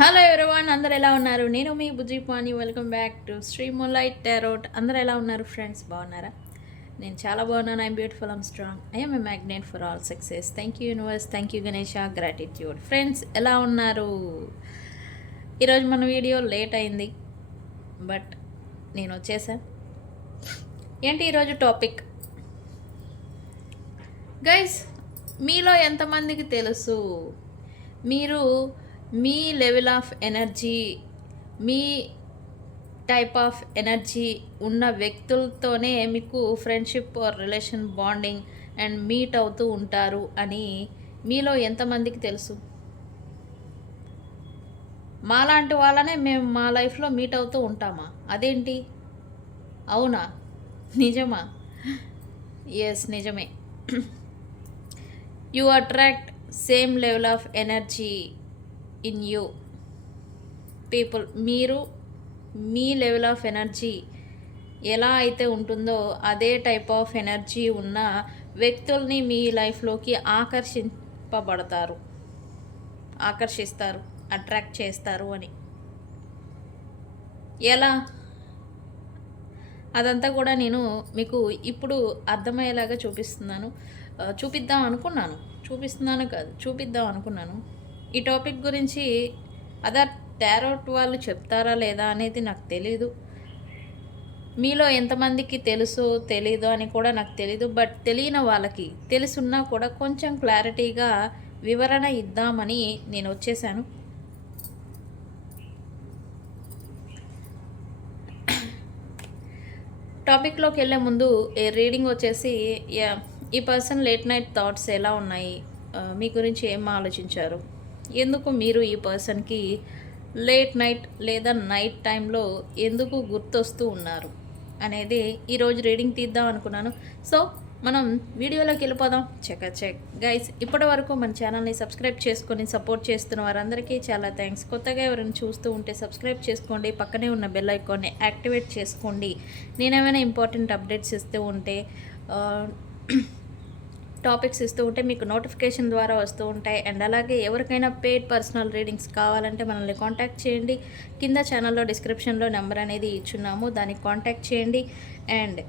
Hello everyone, అందరు ఎలా ఉన్నారు? నేను మీ Bujji Pani. Welcome back to Shri moonlight tarot. అందరు ఎలా ఉన్నారు ఫ్రెండ్స్? బాగున్నారా? నేను చాలా బాగున్నాను. I'm beautiful, I'm strong, I'm a magnet for all success. Thank you universe, thank you Ganesha, gratitude. Friends ఎలా ఉన్నారు? ఈరోజు మన వీడియో లేట్ అయింది, బట్ నేను వచ్చేసా. ఏంటి ఈరోజు టాపిక్? గైస్, మీలో ఎంతమందికి తెలుసు మీరు మీ లెవెల్ ఆఫ్ ఎనర్జీ, మీ టైప్ ఆఫ్ ఎనర్జీ ఉన్న వ్యక్తులతోనే మీకు friendship or relation bonding and meet అవుతూ ఉంటారు అని మీలో ఎంతమందికి తెలుసు? మాలాంటి వాళ్ళనే మేము మా లైఫ్లో మీట్ అవుతూ ఉంటామా? అదేంటి? అవునా? నిజమా? ఎస్, నిజమే. You attract same level of energy in you people. మీరు మీ లెవెల్ ఆఫ్ ఎనర్జీ ఎలా అయితే ఉంటుందో అదే టైప్ ఆఫ్ ఎనర్జీ ఉన్న వ్యక్తుల్ని మీ లైఫ్లోకి ఆకర్షిస్తారు, అట్రాక్ట్ చేస్తారు అని. ఎలా? అదంతా కూడా నేను మీకు ఇప్పుడు అర్థమయ్యేలాగా చూపిద్దాం అనుకున్నాను. ఈ టాపిక్ గురించి అదర్ టారోట్ వాళ్ళు చెప్తారా లేదా అనేది నాకు తెలీదు. మీలో ఎంతమందికి తెలుసో తెలీదు అని కూడా నాకు తెలీదు. బట్ తెలియని వాళ్ళకి, తెలుసున్నా కూడా కొంచెం క్లారిటీగా వివరణ ఇద్దామని నేను వచ్చేసాను. టాపిక్లోకి వెళ్ళే ముందు రీడింగ్ వచ్చేసి, ఈ పర్సన్ లేట్ నైట్ థాట్స్ ఎలా ఉన్నాయి, మీ గురించి ఏం ఆలోచించారు, ఎందుకు మీరు ఈ పర్సన్కి లేట్ నైట్ లేదా నైట్ టైంలో ఎందుకు గుర్తొస్తూ ఉన్నారు అనేది ఈరోజు రీడింగ్ తీద్దాం అనుకున్నాను. సో మనం వీడియోలోకి వెళ్ళిపోదాం. చెక్ గైస్, ఇప్పటి వరకు మన ఛానల్ని సబ్స్క్రైబ్ చేసుకొని సపోర్ట్ చేస్తున్న వారందరికీ చాలా థ్యాంక్స్. కొత్తగా ఎవరైనా చూస్తూ ఉంటే సబ్స్క్రైబ్ చేసుకోండి, పక్కనే ఉన్న బెల్ ఐకాన్ని యాక్టివేట్ చేసుకోండి. నేనేమైనా ఇంపార్టెంట్ అప్డేట్స్ ఇస్తూ ఉంటే, టాపిక్స్ ఇస్తూ ఉంటే మీకు నోటిఫికేషన్ ద్వారా వస్తూ ఉంటాయి. అండ్ అలాగే ఎవరికైనా పెయిడ్ పర్సనల్ రీడింగ్స్ కావాలంటే మనల్ని కాంటాక్ట్ చేయండి. కింద ఛానల్లో డిస్క్రిప్షన్లో నెంబర్ అనేది ఇచ్చున్నాము, దానికి కాంటాక్ట్ చేయండి. అండ్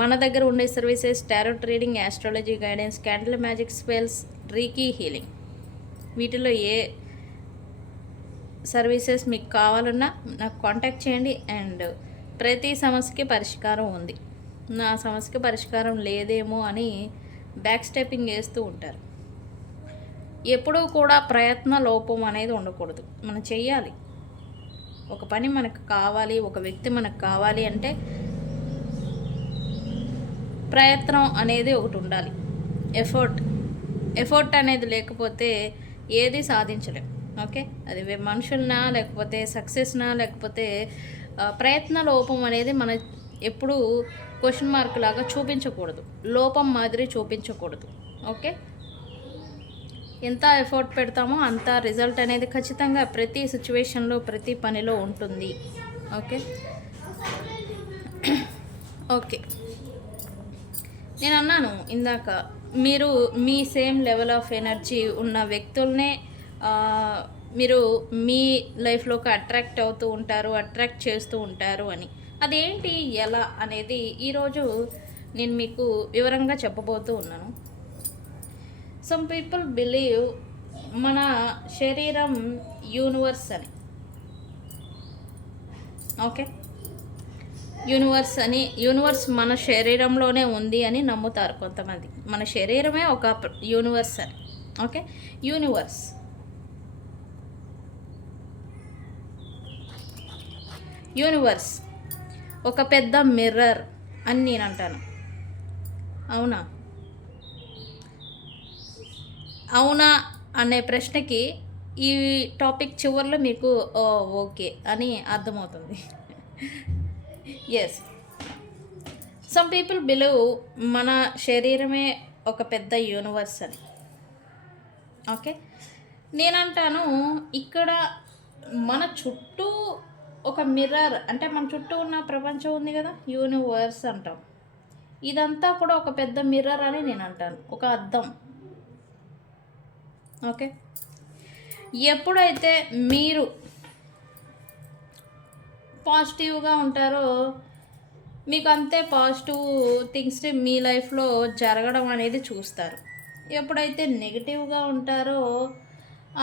మన దగ్గర ఉండే services tarot reading, astrology guidance, candle magic spells, reiki healing. వీటిలో ఏ సర్వీసెస్ మీకు కావాలన్నా నాకు కాంటాక్ట్ చేయండి. అండ్ ప్రతి సమస్యకి పరిష్కారం ఉంది. నా సమస్యకి పరిష్కారం లేదేమో అని బ్యాక్ స్టెప్పింగ్ వేస్తూ ఉంటారు. ఎప్పుడూ కూడా ప్రయత్న లోపం అనేది ఉండకూడదు. మనం చెయ్యాలి. ఒక పని మనకు కావాలి, ఒక వ్యక్తి మనకు కావాలి అంటే ప్రయత్నం అనేది ఒకటి ఉండాలి. ఎఫర్ట్ అనేది లేకపోతే ఏది సాధించలేం. ఓకే, అది మనుషులనా లేకపోతే సక్సెస్నా లేకపోతే ప్రయత్న లోపం అనేది మన ఎప్పుడు క్వశ్చన్ మార్క్ లాగా చూపించకూడదు, లోపం మాదిరి చూపించకూడదు. ఓకే, ఎంత ఎఫర్ట్ పెడతామో అంత రిజల్ట్ అనేది ఖచ్చితంగా ప్రతి సిచ్యువేషన్లో ప్రతి పనిలో ఉంటుంది. ఓకే ఓకే, నేను అన్నాను ఇందాక, మీరు మీ సేమ్ లెవెల్ ఆఫ్ ఎనర్జీ ఉన్న వ్యక్తులనే మీరు మీ లైఫ్లోకి అట్రాక్ట్ చేస్తూ ఉంటారు అని. అదేంటి, ఎలా అనేది ఈరోజు నేను మీకు వివరంగా చెప్పబోతూ ఉన్నాను. సమ్ పీపుల్ బిలీవ్ మన శరీరం యూనివర్స్ అని. ఓకే, యూనివర్స్ మన శరీరంలోనే ఉంది అని నమ్ముతారు కొంతమంది. మన శరీరమే ఒక యూనివర్స్ అని. ఓకే, యూనివర్స్ ఒక పెద్ద మిర్రర్ అని నేను అంటాను. అవునా అనే ప్రశ్నకి ఈ టాపిక్ చివరిలో మీకు ఓకే అని అర్థమవుతుంది. ఎస్, సమ్ పీపుల్ బిలీవ్ మన శరీరమే ఒక పెద్ద యూనివర్స్ అని. ఓకే, నేనంటాను ఇక్కడ మన చుట్టూ ఒక మిర్రర్, అంటే మన చుట్టూ ఉన్న ప్రపంచం ఉంది కదా, యూనివర్స్ అంటాం. ఇదంతా కూడా ఒక పెద్ద మిర్రర్ అని నేను అంటాను, ఒక అద్దం. ఓకే, ఎప్పుడైతే మీరు పాజిటివ్గా ఉంటారో మీకు అంతే పాజిటివ్ థింగ్స్ మీ లైఫ్లో జరగడం అనేది చూస్తారు. ఎప్పుడైతే నెగిటివ్గా ఉంటారో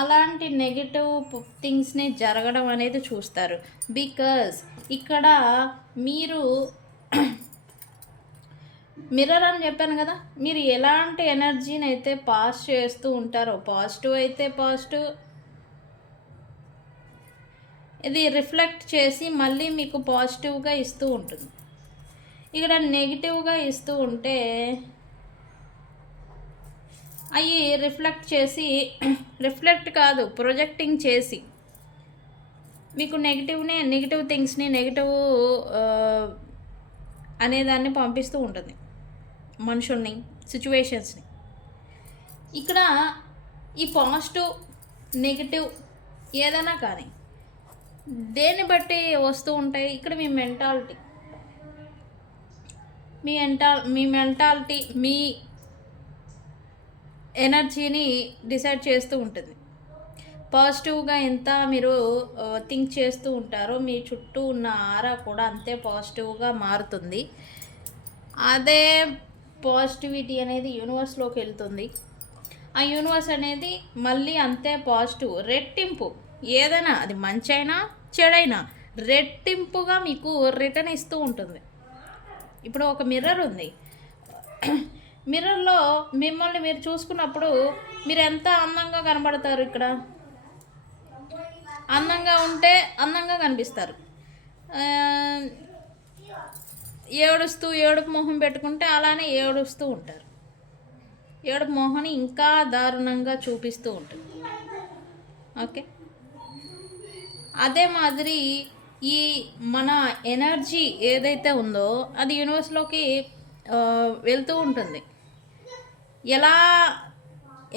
అలాంటి నెగిటివ్ థింగ్స్ని జరగడం అనేది చూస్తారు. బికాజ్ ఇక్కడ మీరు మిర్రర్ అని చెప్పాను కదా, మీరు ఎలాంటి ఎనర్జీని అయితే పాస్ చేస్తూ ఉంటారో, పాజిటివ్ అయితే పాజిటివ్ ఇది రిఫ్లెక్ట్ చేసి మళ్ళీ మీకు పాజిటివ్గా ఇస్తూ ఉంటుంది. ఇక్కడ నెగిటివ్గా ఇస్తూ ఉంటే అవి రిఫ్లెక్ట్ చేసి రిఫ్లెక్ట్ కాదు ప్రొజెక్టింగ్ చేసి మీకు నెగిటివ్ థింగ్స్ని నెగిటివ్ అనేదాన్ని పంపిస్తూ ఉంటుంది, మనుషుల్ని, సిచ్యువేషన్స్ని. ఇక్కడ ఈ పాజిటివ్ నెగిటివ్ ఏదైనా కానీ దేన్ని బట్టి వస్తూ ఉంటాయి. ఇక్కడ మీ మెంటాలిటీ మీ ఎనర్జీని డిసైడ్ చేస్తూ ఉంటుంది. పాజిటివ్గా ఎంత మీరు థింక్ చేస్తూ ఉంటారో మీ చుట్టూ ఉన్న ఆరా కూడా అంతే పాజిటివ్గా మారుతుంది. అదే పాజిటివిటీ అనేది యూనివర్స్లోకి వెళ్తుంది. ఆ యూనివర్స్ అనేది మళ్ళీ అంతే పాజిటివ్ రెట్టింపు, ఏదైనా అది మంచైనా చెడైనా రెట్టింపుగా మీకు రిటర్న్ ఇస్తూ ఉంటుంది. ఇప్పుడు ఒక మిర్రర్ ఉంది, మిర్రర్లో మిమ్మల్ని మీరు చూసుకున్నప్పుడు మీరు ఎంత అందంగా కనబడతారు. ఇక్కడ అందంగా ఉంటే అందంగా కనిపిస్తారు, ఏడుపు మొహం పెట్టుకుంటే అలానే ఏడుస్తూ ఉంటారు. ఏడుపు మొహాన్ని ఇంకా దారుణంగా చూపిస్తూ ఉంటుంది. ఓకే, అదే మాదిరి ఈ మన ఎనర్జీ ఏదైతే ఉందో అది యూనివర్స్లోకి వెళ్తూ ఉంటుంది.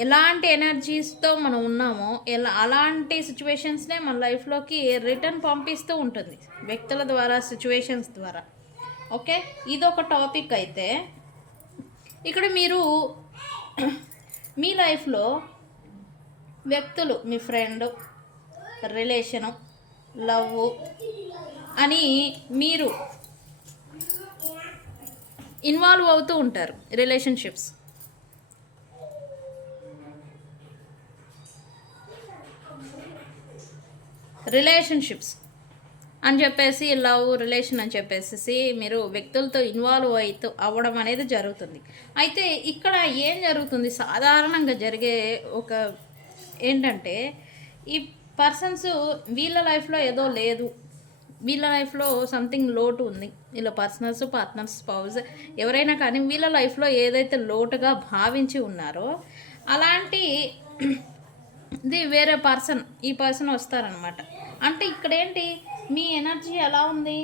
ఎలాంటి ఎనర్జీస్తో మనం ఉన్నామో అలాంటి సిచ్యువేషన్స్నే మన లైఫ్లోకి రిటర్న్ పంపిస్తూ ఉంటుంది, వ్యక్తుల ద్వారా, సిచ్యువేషన్స్ ద్వారా. ఓకే, ఇదొక టాపిక్. అయితే ఇక్కడ మీరు మీ లైఫ్లో వ్యక్తులు, మీ ఫ్రెండ్, రిలేషను, లవ్ అని మీరు ఇన్వాల్వ్ అవుతూ ఉంటారు. రిలేషన్షిప్స్ అని చెప్పేసి, లవ్ రిలేషన్ అని చెప్పేసి మీరు వ్యక్తులతో ఇన్వాల్వ్ అవ్వడం అనేది జరుగుతుంది. అయితే ఇక్కడ ఏం జరుగుతుంది, సాధారణంగా జరిగే ఒక ఏంటంటే ఈ పర్సన్స్ వీళ్ళ లైఫ్లో ఏదో లేదు, వీళ్ళ లైఫ్లో సంథింగ్ లోటు ఉంది. వీళ్ళ పార్ట్నర్స్, స్పౌజ్ ఎవరైనా కానీ వీళ్ళ లైఫ్లో ఏదైతే లోటుగా భావించి ఉన్నారో అలాంటి వేరే ఈ పర్సన్ వస్తారనమాట. అంటే ఇక్కడ ఏంటి, మీ ఎనర్జీ ఎలా ఉంది,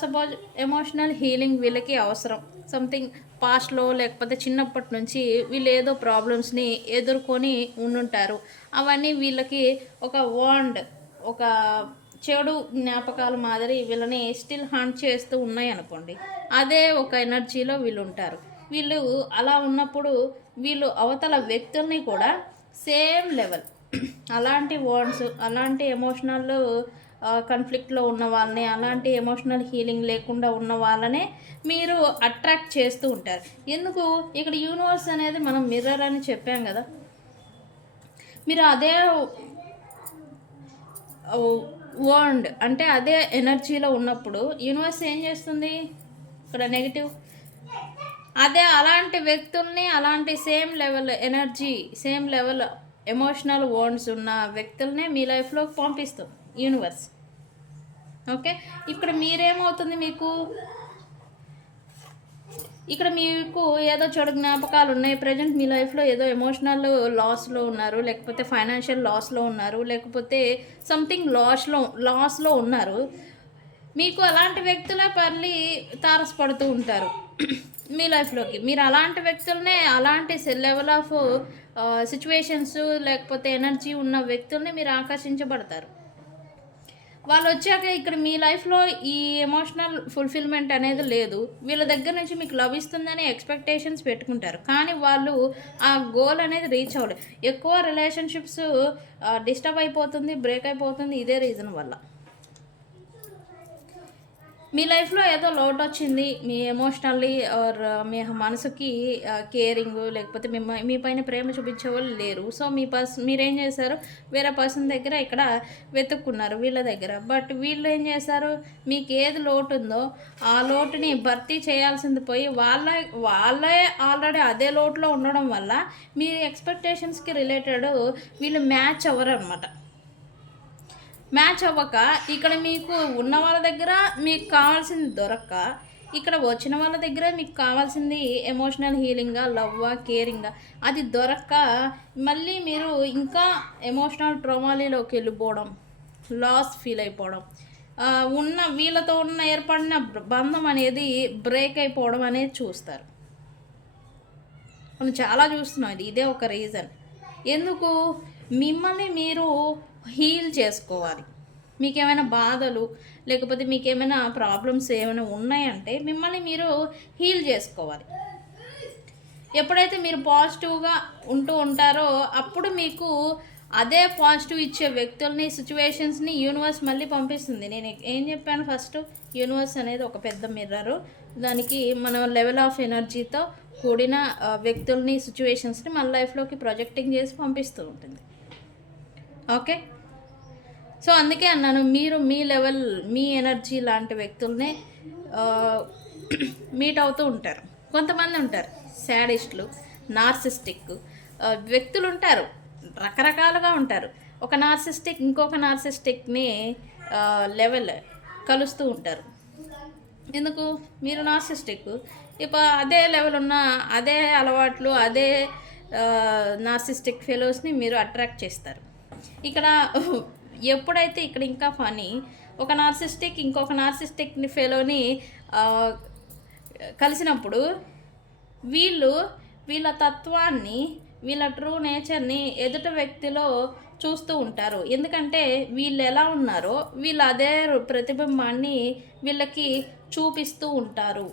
సపోజ్ ఎమోషనల్ హీలింగ్ వీళ్ళకి అవసరం. సంథింగ్ పాస్ట్లో లేకపోతే చిన్నప్పటి నుంచి వీళ్ళు ఏదో ప్రాబ్లమ్స్ని ఎదుర్కొని ఉండుంటారు. అవన్నీ వీళ్ళకి ఒక ఒక చెడు జ్ఞాపకాల మాదిరి వీళ్ళని స్టిల్ హాంట్ చేస్తూ ఉన్నాయి అనుకోండి. అదే ఒక ఎనర్జీలో వీళ్ళు ఉంటారు. వీళ్ళు అలా ఉన్నప్పుడు వీళ్ళు అవతల వ్యక్తుల్ని కూడా సేమ్ లెవెల్ అలాంటి అలాంటి ఎమోషనల్ కాన్ఫ్లిక్ట్లో ఉన్న వాళ్ళని, అలాంటి ఎమోషనల్ హీలింగ్ లేకుండా ఉన్న వాళ్ళనే మీరు అట్రాక్ట్ చేస్తూ ఉంటారు. ఎందుకు, ఇక్కడ యూనివర్స్ అనేది మనం మిర్రర్ అని చెప్పాం కదా, మీరు అదే అంటే అదే ఎనర్జీలో ఉన్నప్పుడు యూనివర్స్ ఏం చేస్తుంది, ఇక్కడ నెగిటివ్ అలాంటి వ్యక్తుల్ని, అలాంటి same level energy, same level emotional wands ఉన్న వ్యక్తులనే మీ లైఫ్లోకి పంపిస్తుంది యూనివర్స్. ఓకే, ఇక్కడ మీరేమవుతుంది, ఇక్కడ మీకు ఏదో చెడు జ్ఞాపకాలు ఉన్నాయి. ప్రజెంట్ మీ లైఫ్లో ఏదో ఎమోషనల్ లాస్లో ఉన్నారు, లేకపోతే ఫైనాన్షియల్ లాస్లో ఉన్నారు, లేకపోతే సంథింగ్ లాస్లో ఉన్నారు. మీకు అలాంటి వ్యక్తులే తారసపడుతూ ఉంటారు మీ లైఫ్లోకి. మీరు అలాంటి వ్యక్తులనే, అలాంటి లెవెల్ ఆఫ్ సిచ్యువేషన్స్ లేకపోతే ఎనర్జీ ఉన్న వ్యక్తుల్ని మీరు ఆకర్షించబడతారు. వాళ్ళొచ్చాక ఇక్కడ మీ లైఫ్‌లో ఈ ఎమోషనల్ ఫుల్‌ఫిల్‌మెంట్ అనేది లేదు. వీళ్ళ దగ్గర నుంచి మీకు లభిస్తుందని ఎక్స్‌పెక్టేషన్స్ పెట్టుకుంటారు. కానీ వాళ్ళు ఆ గోల్ అనేది రీచ్ అవ్వలేదు. ఎక్కువ రిలేషన్‌షిప్స్ డిస్టర్బ్ అయిపోతుంది, బ్రేక్ అయిపోతుంది ఇదే రీజన్ వల్ల. మీ లైఫ్‌లో ఏదో లోటొచ్చింది. మీ ఎమోషనల్లీ ఆర్ మీ మనసుకి కేరింగు లేకపోతే మీ పైన ప్రేమ చూపించేవాళ్ళు లేరు. సో, మీరేం చేశారు? వేరే పర్సన్ దగ్గర ఇక్కడ వెతుక్కున్నారు వీళ్ళ దగ్గర. బట్ వీళ్ళేం చేశారు? మీకేది లోటుందో ఆ లోటుని భర్తీ చేయాల్సింది పోయి వాళ్ళే ఆల్రెడీ అదే లోటులో ఉండడం వల్ల మీ ఎక్స్‌పెక్టేషన్స్‌కి రిలేటెడ్ వీళ్ళు మ్యాచ్ అవ్వరనమాట. మ్యాచ్ అవ్వక ఇక్కడ మీకు ఉన్న వాళ్ళ దగ్గర మీకు కావాల్సింది దొరక్క, ఇక్కడ వచ్చిన వాళ్ళ దగ్గర మీకు కావాల్సింది ఎమోషనల్ హీలింగా, లవ్వా, కేరింగా అది దొరక్క మళ్ళీ మీరు ఇంకా ఎమోషనల్ ట్రామాలోకి వెళ్ళిపోవడం, లాస్ ఫీల్ అయిపోవడం, వీళ్ళతో ఏర్పడిన బంధం అనేది బ్రేక్ అయిపోవడం అనేది చూస్తారు. మనం చాలా చూస్తున్నాం. ఇదే ఒక రీజన్. ఎందుకు? మిమ్మల్ని మీరు హీల్ చేసుకోవాలి. మీకేమైనా బాధలు లేకపోతే మీకేమైనా ప్రాబ్లమ్స్ ఏమైనా ఉన్నాయంటే మిమ్మల్ని మీరు హీల్ చేసుకోవాలి. ఎప్పుడైతే మీరు పాజిటివ్గా ఉంటూ ఉంటారో అప్పుడు మీకు అదే పాజిటివ్ ఇచ్చే వ్యక్తుల్ని, సిచ్యువేషన్స్ని యూనివర్స్ మళ్ళీ పంపిస్తుంది. నేను ఏం చెప్పాను ఫస్ట్? యూనివర్స్ అనేది ఒక పెద్ద మిర్రరు. దానికి మనం లెవెల్ ఆఫ్ ఎనర్జీతో కూడిన వ్యక్తుల్ని, సిచ్యువేషన్స్ని మన లైఫ్లోకి ప్రొజెక్టింగ్ చేసి పంపిస్తూ ఉంటుంది. ఓకే, సో అందుకే అన్నాను, మీరు మీ లెవెల్, మీ ఎనర్జీ లాంటి వ్యక్తులనే మీట్ అవుతూ ఉంటారు. కొంతమంది ఉంటారు శాడిస్టులు, నార్సిస్టిక్ వ్యక్తులు ఉంటారు, రకరకాలుగా ఉంటారు. ఒక నార్సిస్టిక్ ఇంకొక నార్సిస్టిక్ని లెవెల్ కలుస్తూ ఉంటారు. ఎందుకు? మీరు నార్సిస్టిక్, అదే లెవెల్ ఉన్న అదే అలవాట్లు, అదే నార్సిస్టిక్ ఫెలోస్ని మీరు అట్రాక్ట్ చేస్తారు. ఇక్కడ ఎప్పుడైతే ఇక్కడ ఇంకా ఫనీ, ఒక నార్సిస్టిక్ ఇంకొక నార్సిస్టిక్ ఫెలోని కలిసినప్పుడు వీళ్ళ తత్వాన్ని, వీళ్ళ ట్రూ నేచర్ని ఎదుటి వ్యక్తిలో చూస్తూ ఉంటారు. ఎందుకంటే వీళ్ళు ఎలా ఉన్నారో వీళ్ళు అదే ప్రతిబింబాన్ని వీళ్ళకి చూపిస్తూ ఉంటారు.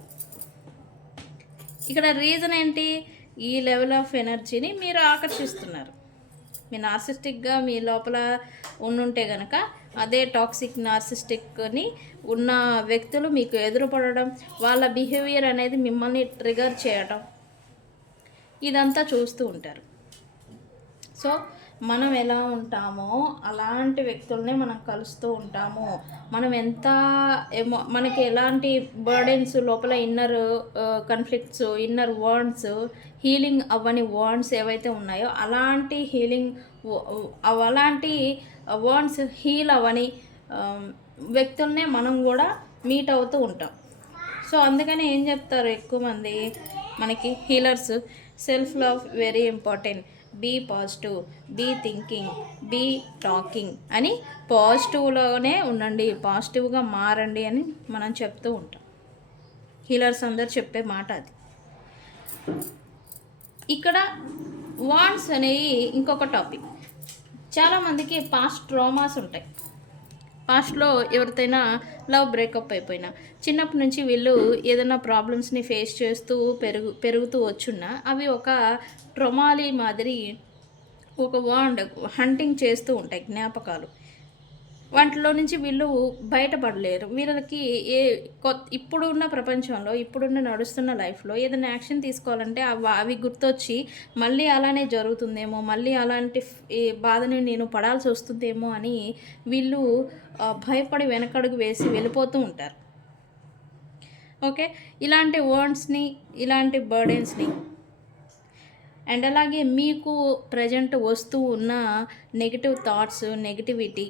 ఇక్కడ రీజన్ ఏంటి? ఈ లెవెల్ ఆఫ్ ఎనర్జీని మీరు ఆకర్షిస్తున్నారు. మీ నార్సిస్టిక్గా మీ లోపల ఉండుంటే కనుక అదే టాక్సిక్ నార్సిస్టిక్ని ఉన్న వ్యక్తులు మీకు ఎదురుపడడం, వాళ్ళ బిహేవియర్ అనేది మిమ్మల్ని ట్రిగర్ చేయడం, ఇదంతా చూస్తూ ఉంటారు. సో మనం ఎలా ఉంటామో అలాంటి వ్యక్తుల్ని మనం కలుస్తూ ఉంటాము. మనం ఎంత మనకి ఎలాంటి బర్డెన్స్ లోపల inner conflicts, inner wands, healing అవ్వని వాండ్స్ ఏవైతే ఉన్నాయో అలాంటి అలాంటి వాండ్స్ హీల్ అవ్వని వ్యక్తుల్నే మనం కూడా మీట్ అవుతూ ఉంటాం. సో అందుకని ఏం చెప్తారు ఎక్కువ మంది మనకి healers? Self love very important, be positive, be thinking, be talking అని పాజిటివ్లోనే ఉండండి, పాజిటివ్గా మారండి అని మనం చెప్తూ ఉంటాం. హీలర్స్ అందరు చెప్పే మాట అది. ఇక్కడ వాండ్స్ అనేవి ఇంకొక టాపిక్. చాలామందికి పాస్ట్ ట్రామాస్ ఉంటాయి. పాస్ట్లో ఎవరితోనైనా లవ్ బ్రేకప్ అయిపోయినా, చిన్నప్పటి నుంచి వీళ్ళు ఏదైనా ప్రాబ్లమ్స్ని ఫేస్ చేస్తూ పెరుగుతూ వచ్చున్నా అవి ఒక ట్రొమాలి మాదిరి ఒక వాండ్ హంటింగ్ చేస్తూ ఉంటాయి జ్ఞాపకాలు. వాటిలో నుంచి వీళ్ళు బయటపడలేరు. వీళ్ళకి ఇప్పుడున్న ప్రపంచంలో, ఇప్పుడున్న నడుస్తున్న లైఫ్లో ఏదైనా యాక్షన్ తీసుకోవాలంటే అవి గుర్తొచ్చి మళ్ళీ అలానే జరుగుతుందేమో, మళ్ళీ అలాంటి బాధని నేను పడాల్సి వస్తుందేమో అని వీళ్ళు భయపడి వెనకడుగు వేసి వెళ్ళిపోతూ ఉంటారు. ఓకే, ఇలాంటి వర్డ్స్ని, ఇలాంటి బర్డెన్స్ని అండ్ అలాగే మీకు ప్రజెంట్ వస్తూ ఉన్న నెగిటివ్ థాట్స్, నెగిటివిటీ,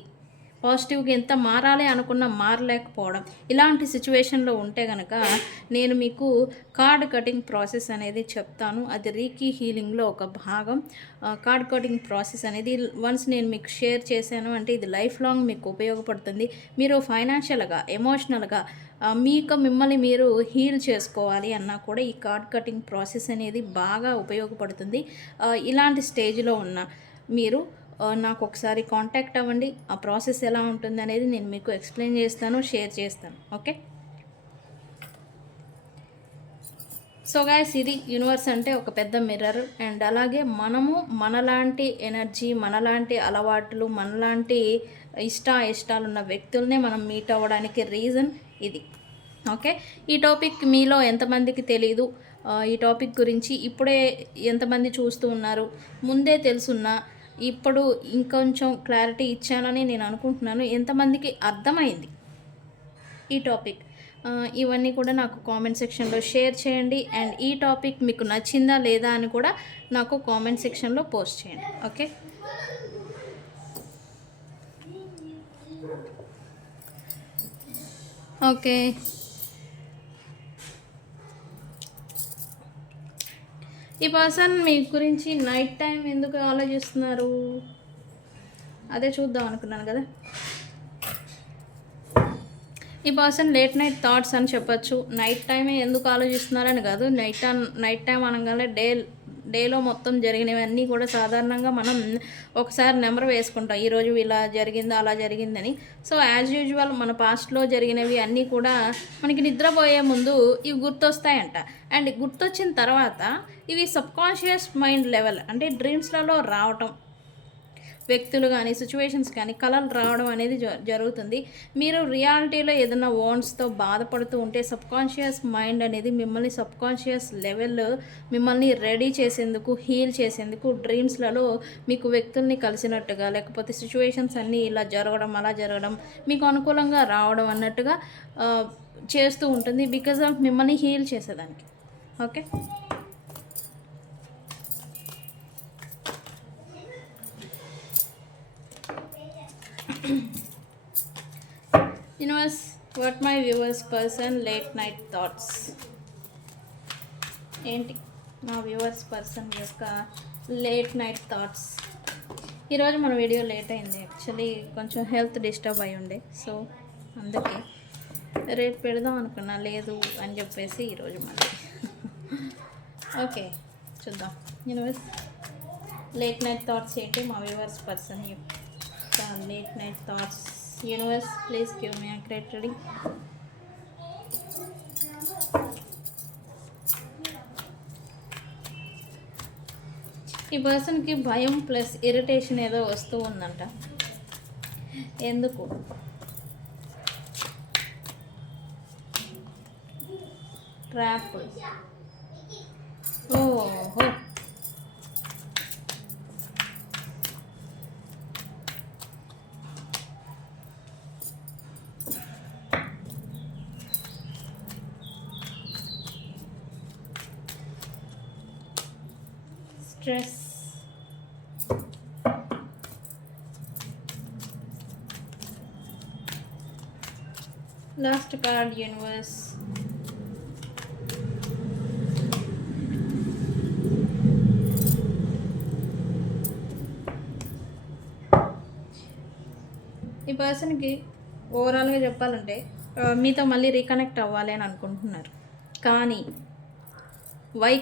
పాజిటివ్గా ఎంత మారాలి అనుకున్నా మారలేకపోవడం, ఇలాంటి సిచ్యువేషన్లో ఉంటే కనుక నేను మీకు కార్డ్ కటింగ్ ప్రాసెస్ అనేది చెప్తాను. అది రీకీ హీలింగ్లో ఒక భాగం. కార్డ్ కటింగ్ ప్రాసెస్ అనేది వన్స్ నేను మీకు షేర్ చేశాను అంటే ఇది లైఫ్ లాంగ్ మీకు ఉపయోగపడుతుంది. మీరు ఫైనాన్షియల్గా, ఎమోషనల్గా మిమ్మల్ని మీరు హీల్ చేసుకోవాలి అన్నా కూడా ఈ కార్డ్ కటింగ్ ప్రాసెస్ అనేది బాగా ఉపయోగపడుతుంది. ఇలాంటి స్టేజ్లో ఉన్న మీరు నాకు ఒకసారి కాంటాక్ట్ అవ్వండి. ఆ ప్రాసెస్ ఎలా ఉంటుంది అనేది నేను మీకు ఎక్స్ప్లెయిన్ చేస్తాను, షేర్ చేస్తాను. ఓకే. సో గైస్, ఇది యూనివర్స్ అంటే ఒక పెద్ద మిర్రర్. అండ్ అలాగే మనము మనలాంటి ఎనర్జీ, మనలాంటి అలవాట్లు, మనలాంటి ఇష్టాలు ఉన్న వ్యక్తుల్నే మనం మీట్ అవ్వడానికి రీజన్ ఇది. ఓకే. ఈ టాపిక్ మీలో ఎంతమందికి తెలీదు, ఈ టాపిక్ గురించి ఇప్పుడే ఎంతమంది చూస్తూ ఉన్నారు, ముందే తెలుసున్నా ఇప్పుడు ఇంకొంచెం క్లారిటీ ఇచ్చానని నేను అనుకుంటున్నాను. ఎంతమందికి అర్థమైంది ఈ టాపిక్, ఇవన్నీ కూడా నాకు కామెంట్ సెక్షన్లో షేర్ చేయండి. అండ్ ఈ టాపిక్ మీకు నచ్చిందా లేదా అని కూడా నాకు కామెంట్ సెక్షన్లో పోస్ట్ చేయండి. ఓకే. ఓకే. ఈ పర్సన్ మీ గురించి నైట్ టైం ఎందుకు ఆలోచిస్తున్నారు అదే చూద్దాం అనుకున్నాను కదా. ఈ పర్సన్ లేట్ నైట్ థాట్స్ అని చెప్పచ్చు. నైట్ టైమే ఎందుకు ఆలోచిస్తున్నారని కాదు, నైట్ టైం అనగానే డేలో మొత్తం జరిగినవన్నీ కూడా సాధారణంగా మనం ఒకసారి నెంబర్ వేసుకుంటాం, ఈరోజు ఇలా జరిగింది అలా జరిగిందని. సో యాజ్ యూజువల్ మన పాస్ట్లో జరిగినవి అన్నీ కూడా మనకి నిద్రపోయే ముందు ఇవి గుర్తొస్తాయంట. అండ్ గుర్తొచ్చిన తర్వాత ఇవి సబ్కాన్షియస్ మైండ్ లెవెల్ అంటే డ్రీమ్స్లలో రావటం, వ్యక్తులు కానీ సిచ్యువేషన్స్ కానీ కలలు రావడం అనేది జరుగుతుంది. మీరు రియాలిటీలో ఏదైనా ఓన్స్తో బాధపడుతూ ఉంటే సబ్కాన్షియస్ మైండ్ అనేది మిమ్మల్ని సబ్కాన్షియస్ లెవెల్ మిమ్మల్ని రెడీ చేసేందుకు, హీల్ చేసేందుకు డ్రీమ్స్లలో మీకు వ్యక్తుల్ని కలిసినట్టుగా, లేకపోతే సిచ్యువేషన్స్ అన్నీ ఇలా జరగడం అలా జరగడం మీకు అనుకూలంగా రావడం అన్నట్టుగా చేస్తూ ఉంటుంది. బికాజ్ ఆఫ్ మిమ్మల్ని హీల్ చేసేదానికి. Okay. Universe, what my viewers person late night thoughts ఏంటి? మా వ్యూవర్స్ పర్సన్ యొక్క లేట్ నైట్ థాట్స్. ఈరోజు మన వీడియో లేట్ అయింది. యాక్చువల్లీ కొంచెం హెల్త్ డిస్టర్బ్ అయి ఉండే, సో అందుకే రేపు పెడదాం అనుకున్నా, లేదు అని చెప్పేసి ఈరోజు మళ్ళీ. ఓకే, చూద్దాం. యూనివర్స్ లేట్ నైట్ థాట్స్ ఏంటి మా వ్యూవర్స్ పర్సన్ యొక్క late night thoughts. Universe, please give me accurate reading. ఈ పర్సన్కి భయం ప్లస్ ఇరిటేషన్ ఏదో వస్తూ ఉందంట. ఎందుకు? ట్రాప్. ఓహో, stress. Last card, universe. ఈ పర్సన్కి ఓవరాల్గా చెప్పాలంటే మీతో మళ్ళీ రీకనెక్ట్ అవ్వాలి అని అనుకుంటున్నారు. కానీ వై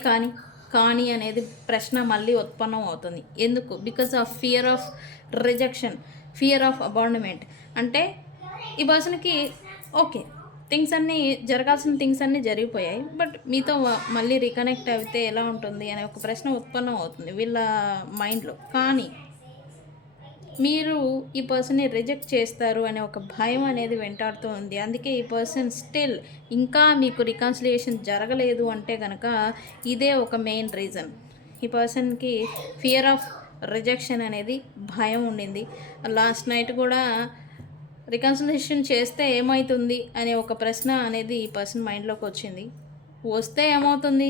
కానీ అనేది ప్రశ్న మళ్ళీ ఉత్పన్నం అవుతుంది. ఎందుకు? Because of fear of rejection, fear of abandonment. అంటే ఈ పర్సన్కి ఓకే, జరగాల్సిన థింగ్స్ అన్నీ జరిగిపోయాయి, బట్ మీతో మళ్ళీ రీకనెక్ట్ అయితే ఎలా ఉంటుంది అనే ఒక ప్రశ్న ఉత్పన్నం అవుతుంది వీళ్ళ మైండ్లో. కానీ మీరు ఈ పర్సన్ని రిజెక్ట్ చేస్తారు అనే ఒక భయం అనేది వెంటాడుతూ ఉంది. అందుకే ఈ పర్సన్ స్టిల్ ఇంకా మీకు రికన్సిలియేషన్ జరగలేదు అంటే కనుక ఇదే ఒక మెయిన్ రీజన్. ఈ పర్సన్కి ఫియర్ ఆఫ్ రిజెక్షన్ అనేది భయం ఉండింది. లాస్ట్ నైట్ కూడా రికన్సిలియేషన్ చేస్తే ఏమవుతుంది అనే ఒక ప్రశ్న అనేది ఈ పర్సన్ మైండ్లోకి వచ్చింది. వస్తే ఏమవుతుంది?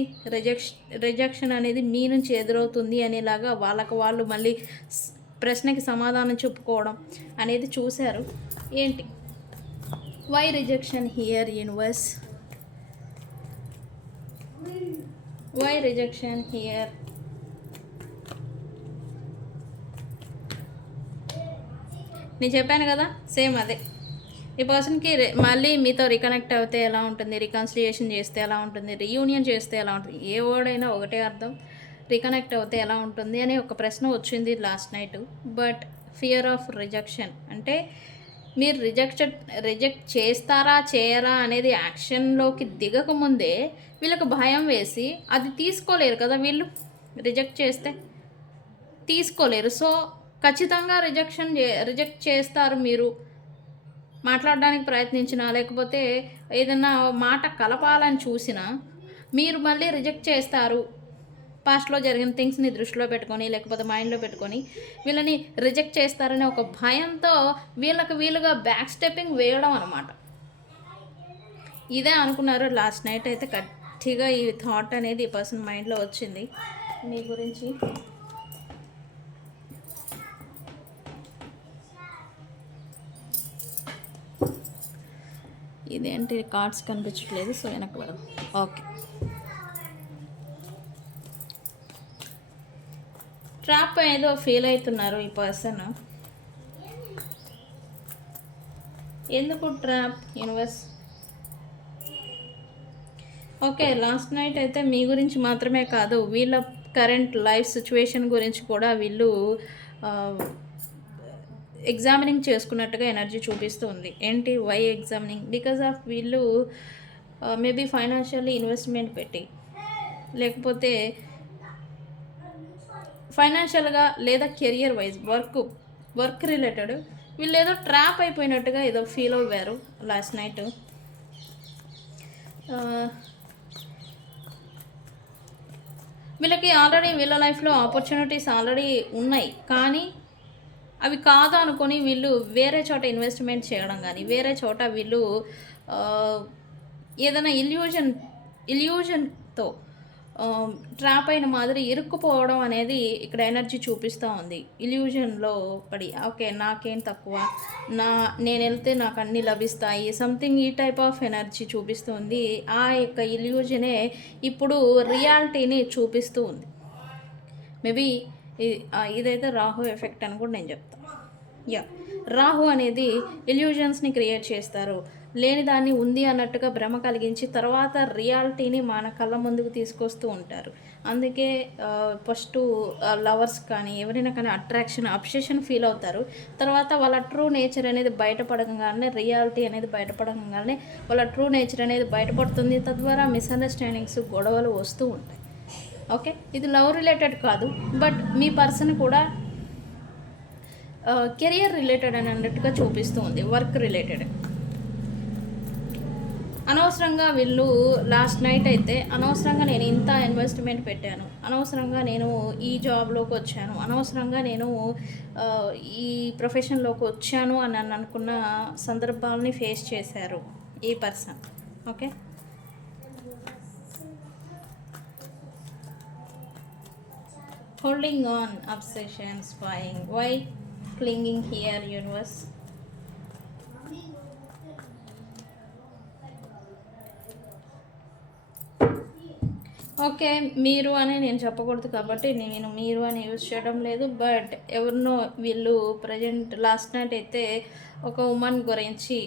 రిజెక్షన్ అనేది మీ నుంచి ఎదురవుతుంది అనేలాగా వాళ్ళకు వాళ్ళు మళ్ళీ ప్రశ్నకి సమాధానం చెప్పుకోవడం అనేది చూశారు. ఏంటి? Why rejection here universe? Why rejection here? నేను చెప్పాను కదా, సేమ్ అదే. ఈ పర్సన్కి మళ్ళీ మీతో రికనెక్ట్ అవుతే ఎలా ఉంటుంది, రికన్సిలియేషన్ చేస్తే ఎలా ఉంటుంది, రీయూనియన్ చేస్తే ఎలా ఉంటుంది, ఏ వర్డ్ అయినా ఒకటే అర్థం. రీకనెక్ట్ అవుతే ఎలా ఉంటుంది అని ఒక ప్రశ్న వచ్చింది last night. But fear of rejection అంటే మీరు రిజెక్ట్ చేస్తారా చేయరా అనేది యాక్షన్లోకి దిగకముందే వీళ్ళకి భయం వేసి అది తీసుకోలేరు కదా వీళ్ళు. రిజెక్ట్ చేస్తే తీసుకోలేరు. సో ఖచ్చితంగా రిజెక్ట్ చేస్తారు మీరు. మాట్లాడడానికి ప్రయత్నించినా లేకపోతే ఏదన్నా మాట కలపాలని చూసినా మీరు మళ్ళీ రిజెక్ట్ చేస్తారు. పాస్ట్లో జరిగిన థింగ్స్ని దృష్టిలో పెట్టుకొని లేకపోతే మైండ్లో పెట్టుకొని వీళ్ళని రిజెక్ట్ చేస్తారనే ఒక భయంతో వీళ్ళుగా బ్యాక్ స్టెప్పింగ్ వేయడం అనమాట. ఇదే అనుకున్నారు లాస్ట్ నైట్ అయితే. గట్టిగా ఈ థాట్ అనేది ఈ పర్సన్ మైండ్లో వచ్చింది మీ గురించి. ఇదేంటి కార్డ్స్ కనిపించట్లేదు, సో వెనక్కి వెళ్దాం. ఓకే, ట్రాప్ ఏదో ఫీల్ అవుతున్నారు ఈ పర్సన్. ఎందుకు trap universe? Okay, last night అయితే మీ గురించి మాత్రమే కాదు వీళ్ళ కరెంట్ లైఫ్ సిచ్యువేషన్ గురించి కూడా వీళ్ళు ఎగ్జామినింగ్ చేసుకున్నట్టుగా ఎనర్జీ చూపిస్తూ ఉంది. ఏంటి వై ఎగ్జామినింగ్? బికాజ్ ఆఫ్ వీళ్ళు మేబీ ఫైనాన్షియల్లీ ఇన్వెస్ట్మెంట్ పెట్టి లేకపోతే ఫైనాన్షియల్గా లేదా కెరియర్ వైజ్ వర్క్ రిలేటెడ్ వీళ్ళు ఏదో ట్రాప్ అయిపోయినట్టుగా ఏదో ఫీల్ అవ్వారు లాస్ట్ నైట్. వీళ్ళకి ఆల్రెడీ వీళ్ళ లైఫ్లో ఆపర్చునిటీస్ ఆల్రెడీ ఉన్నాయి, కానీ అవి కాదు అనుకొని వీళ్ళు వేరే చోట ఇన్వెస్ట్మెంట్ చేయడం కానీ వేరే చోట వీళ్ళు ఏదైనా ఇల్యూజన్తో ట్రాప్ అయిన మాదిరి ఇరుక్కుపోవడం అనేది ఇక్కడ ఎనర్జీ చూపిస్తూ ఉంది. ఇల్యూజన్లో పడి ఓకే నాకేం తక్కువ, నేను వెళ్తే నాకు అన్నీ లభిస్తాయి సంథింగ్ ఈ టైప్ ఆఫ్ ఎనర్జీ చూపిస్తుంది. ఆ యొక్క ఇల్యూజనే ఇప్పుడు రియాలిటీని చూపిస్తూ ఉంది. మేబీ ఇదైతే రాహు ఎఫెక్ట్ అని కూడా నేను చెప్తాను. రాహు అనేది ఇల్యూజన్స్ని క్రియేట్ చేస్తారు. లేని దాన్ని ఉంది అన్నట్టుగా భ్రమ కలిగించి తర్వాత రియాలిటీని మన కళ్ళ ముందుకు తీసుకొస్తూ ఉంటారు. అందుకే ఫస్ట్ లవర్స్ కానీ ఎవరైనా కానీ అబ్సెషన్ ఫీల్ అవుతారు. తర్వాత వాళ్ళ ట్రూ నేచర్ అనేది బయటపడగానే రియాలిటీ అనేది బయటపడగానే వాళ్ళ ట్రూ నేచర్ అనేది బయటపడుతుంది. తద్వారా మిస్అండర్స్టాండింగ్స్ గొడవలు వస్తూ ఉంటాయి. ఓకే, ఇది లవ్ రిలేటెడ్ కాదు, బట్ మీ పర్సన్ కూడా కెరియర్ రిలేటెడ్ అని అన్నట్టుగా చూపిస్తూ ఉంది, వర్క్ రిలేటెడ్. అనవసరంగా వీళ్ళు లాస్ట్ నైట్ అయితే అనవసరంగా నేను ఇంత ఇన్వెస్ట్మెంట్ పెట్టాను, అనవసరంగా నేను ఈ జాబ్లోకి వచ్చాను, అనవసరంగా నేను ఈ ప్రొఫెషన్లోకి వచ్చాను అని అనుకున్న సందర్భాలని ఫేస్ చేశారు ఈ person. Okay, holding on, obsession, spying. Why clinging here, universe? Okay, మీరు అని నేను చెప్పకూడదు కాబట్టి నేను మీరు అని యూజ్ చేయడం లేదు. బట్ ఎవరినో వీళ్ళు ప్రజెంట్ లాస్ట్ నైట్ అయితే ఒక ఉమెన్ గురించి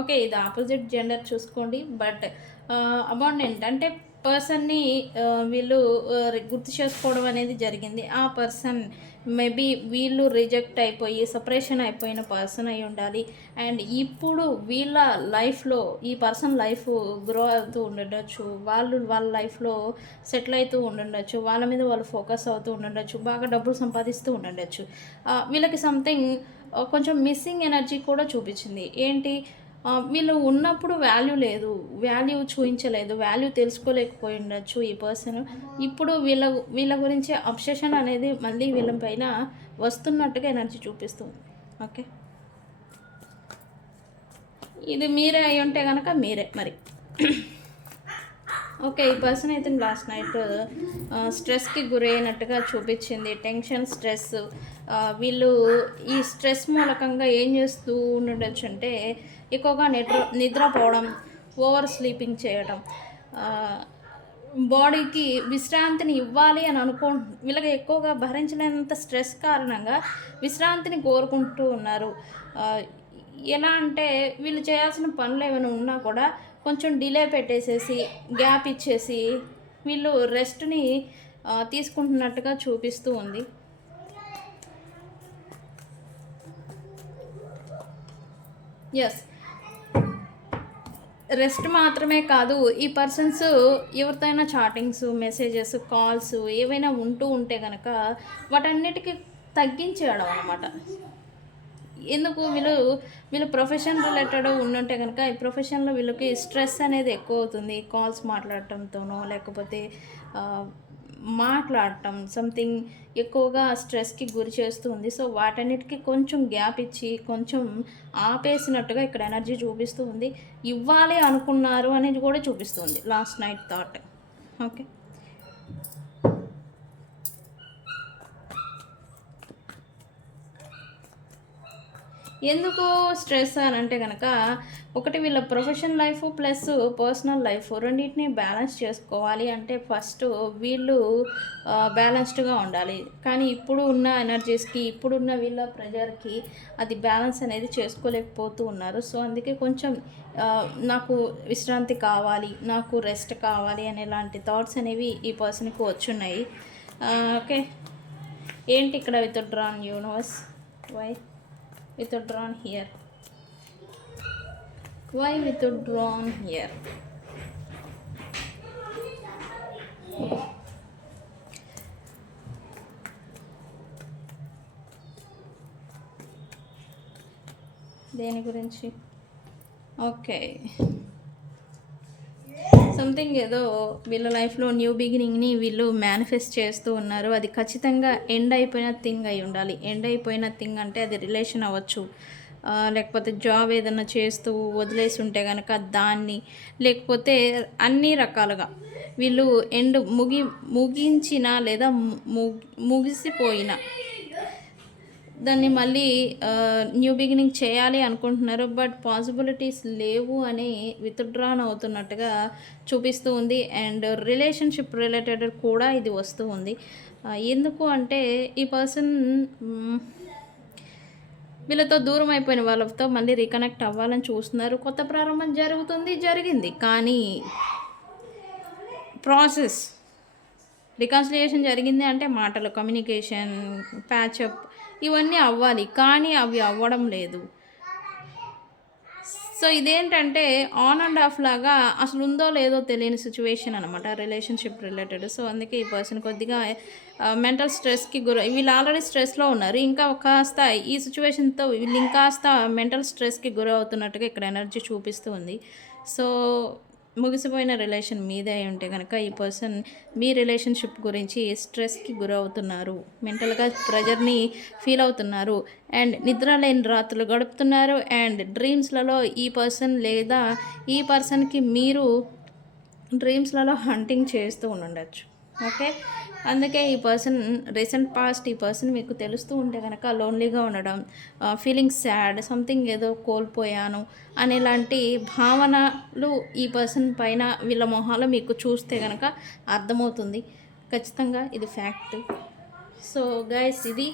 ఓకే ఇది ఆపోజిట్ జెండర్ చూసుకోండి. బట్ అబాండెంట్ అంటే పర్సన్ని వీళ్ళు గుర్తు చేసుకోవడం అనేది జరిగింది. ఆ పర్సన్ మేబీ వీళ్ళు రిజెక్ట్ అయిపోయి సపరేషన్ అయిపోయిన పర్సన్ అయి ఉండాలి. అండ్ ఇప్పుడు వీళ్ళ లైఫ్లో ఈ పర్సన్ లైఫ్ గ్రో అవుతూ ఉండొచ్చు, వాళ్ళ లైఫ్లో సెటిల్ అవుతూ ఉండొచ్చు, వాళ్ళ మీద వాళ్ళు ఫోకస్ అవుతూ ఉండొచ్చు, బాగా డబ్బులు సంపాదిస్తూ ఉండొచ్చు. వీళ్ళకి సంథింగ్ కొంచెం మిస్సింగ్ ఎనర్జీ కూడా చూపించింది. ఏంటి, వీళ్ళు ఉన్నప్పుడు వాల్యూ చూపించలేదు, వాల్యూ తెలుసుకోలేకపోయి ఉండొచ్చు ఈ పర్సన్. ఇప్పుడు వీళ్ళ గురించి అబ్సెషన్ అనేది మళ్ళీ వీళ్ళ పైన వస్తున్నట్టుగా ఎనర్జీ చూపిస్తుంది. ఓకే, ఇది మీరే అయి ఉంటే కనుక మీరే మరి. ఓకే, ఈ పర్సన్ అయితే లాస్ట్ నైట్ స్ట్రెస్కి గురైనట్టుగా చూపించింది. Tension, stress. వీళ్ళు ఈ స్ట్రెస్ మూలకంగా ఏం చేస్తూ ఉండొచ్చు అంటే ఎక్కువగా నిద్రపోవడం, ఓవర్ స్లీపింగ్ చేయడం, బాడీకి విశ్రాంతిని ఇవ్వాలి అని వీళ్ళకి ఎక్కువగా భరించలేనంత స్ట్రెస్ కారణంగా విశ్రాంతిని కోరుకుంటూ ఉన్నారు. ఎలా అంటే వీళ్ళు చేయాల్సిన పనులు ఏమైనా ఉన్నా కూడా కొంచెం డిలే పెట్టేసేసి గ్యాప్ ఇచ్చేసి వీళ్ళు రెస్ట్ని తీసుకుంటున్నట్టుగా చూపిస్తూ ఉంది. ఎస్, రెస్ట్ మాత్రమే కాదు, ఈ పర్సన్స్ ఎవరితో అయినా చాటింగ్స్, మెసేజెస్, కాల్స్ ఏవైనా ఉంటూ ఉంటే కనుక వాటన్నిటికీ తగ్గించేయడం అనమాట. ఎందుకు వీళ్ళు ప్రొఫెషన్ రిలేటెడ్ ఉండుంటే కనుక ఈ ప్రొఫెషన్లో వీళ్ళకి స్ట్రెస్ అనేది ఎక్కువ అవుతుంది. కాల్స్ మాట్లాడటంతోనో లేకపోతే మాట్లాడటం సంథింగ్ ఎక్కువగా స్ట్రెస్కి గురి చేస్తుంది. సో వాటన్నిటికీ కొంచెం గ్యాప్ ఇచ్చి కొంచెం ఆపేసినట్టుగా ఇక్కడ ఎనర్జీ చూపిస్తూ ఉంది. ఇవ్వాలి అనుకున్నారు అనేది కూడా చూపిస్తుంది లాస్ట్ నైట్ థాట్. ఓకే, ఎందుకు స్ట్రెస్ అని అంటే కనుక ఒకటి వీళ్ళ professional life plus personal life రెండింటిని బ్యాలెన్స్ చేసుకోవాలి అంటే ఫస్ట్ వీళ్ళు బ్యాలెన్స్డ్గా ఉండాలి. కానీ ఇప్పుడు ఉన్న ఎనర్జీస్కి ఇప్పుడున్న వీళ్ళ ప్రెజర్కి అది బ్యాలెన్స్ అనేది చేసుకోలేకపోతూ ఉన్నారు. సో అందుకే కొంచెం నాకు విశ్రాంతి కావాలి, నాకు రెస్ట్ కావాలి అనేలాంటి థాట్స్ అనేవి ఈ పర్సన్కి వచ్చున్నాయి. ఓకే, ఏంటి ఇక్కడ withdrawn universe, why withdrawn here, why withdrawn here? దేని గురించి? ఓకే, సంథింగ్ ఏదో వీళ్ళ లైఫ్లో న్యూ బిగినింగ్ని వీళ్ళు మేనిఫెస్ట్ చేస్తూ ఉన్నారు. అది ఖచ్చితంగా ఎండ్ అయిపోయిన థింగ్ అయి ఉండాలి. ఎండ్ అయిపోయిన థింగ్ అంటే అది రిలేషన్ అవ్వచ్చు, లేకపోతే జాబ్ ఏదైనా చేస్తూ వదిలేసి ఉంటే కనుక దాన్ని, లేకపోతే అన్ని రకాలుగా వీళ్ళు ఎండ్ ముగించిన లేదా ముగిసిపోయిన దాన్ని మళ్ళీ న్యూ బిగినింగ్ చేయాలి అనుకుంటున్నారు. బట్ పాసిబిలిటీస్ లేవు అని విత్డ్రాన్ అవుతున్నట్టుగా చూపిస్తూ ఉంది. అండ్ రిలేషన్షిప్ రిలేటెడ్ కూడా ఇది వస్తూ ఉంది. ఎందుకు అంటే ఈ పర్సన్ వీళ్ళతో దూరం అయిపోయిన వాళ్ళతో మళ్ళీ రీకనెక్ట్ అవ్వాలని చూస్తున్నారు. కొత్త ప్రారంభం జరిగింది, కానీ ప్రాసెస్ రికన్సిలియేషన్ జరిగింది అంటే మాటలు, కమ్యూనికేషన్, ప్యాచప్ ఇవన్నీ అవ్వాలి, కానీ అవి అవ్వడం లేదు. సో ఇదేంటంటే ఆన్ అండ్ ఆఫ్ లాగా అసలు ఉందో లేదో తెలియని సిచ్యువేషన్ అనమాట రిలేషన్షిప్ రిలేటెడ్. సో అందుకే ఈ పర్సన్ కొద్దిగా మెంటల్ స్ట్రెస్కి వీళ్ళు ఆల్రెడీ స్ట్రెస్లో ఉన్నారు. ఇంకా కాస్త ఈ సిచ్యువేషన్తో వీళ్ళు ఇంకాస్త మెంటల్ స్ట్రెస్కి గురవుతున్నట్టుగా ఇక్కడ ఎనర్జీ చూపిస్తూ ఉంది. సో ముగిసిపోయిన రిలేషన్ మీదే ఉంటే కనుక ఈ పర్సన్ మీ రిలేషన్షిప్ గురించి స్ట్రెస్కి గురవుతున్నారు, మెంటల్గా ప్రెజర్ని ఫీల్ అవుతున్నారు, అండ్ నిద్ర లేని రాత్రులు గడుపుతున్నారు. అండ్ డ్రీమ్స్లలో ఈ పర్సన్ లేదా ఈ పర్సన్కి మీరు డ్రీమ్స్లలో హంటింగ్ చేస్తూ ఉండొచ్చు. ఓకే, అందుకే ఈ పర్సన్ రీసెంట్ పాస్ట్ ఈ పర్సన్ మీకు తెలుస్తూ ఉంటే కనుక లోన్లీగా ఉండడం, ఫీలింగ్ సాడ్, సంథింగ్ ఏదో కోల్పోయాను అనేలాంటి భావనలు ఈ పర్సన్ పైన వీళ్ళ మొహాలు మీకు చూస్తే కనుక అర్థమవుతుంది. ఖచ్చితంగా ఇది ఫ్యాక్ట్. సో గైస్, ఇది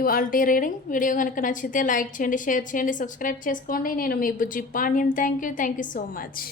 ఇవాళ రీడింగ్. వీడియో కనుక నచ్చితే లైక్ చేయండి, షేర్ చేయండి, సబ్స్క్రైబ్ చేసుకోండి. నేను మీ Bujji Panyam. Thank you so much.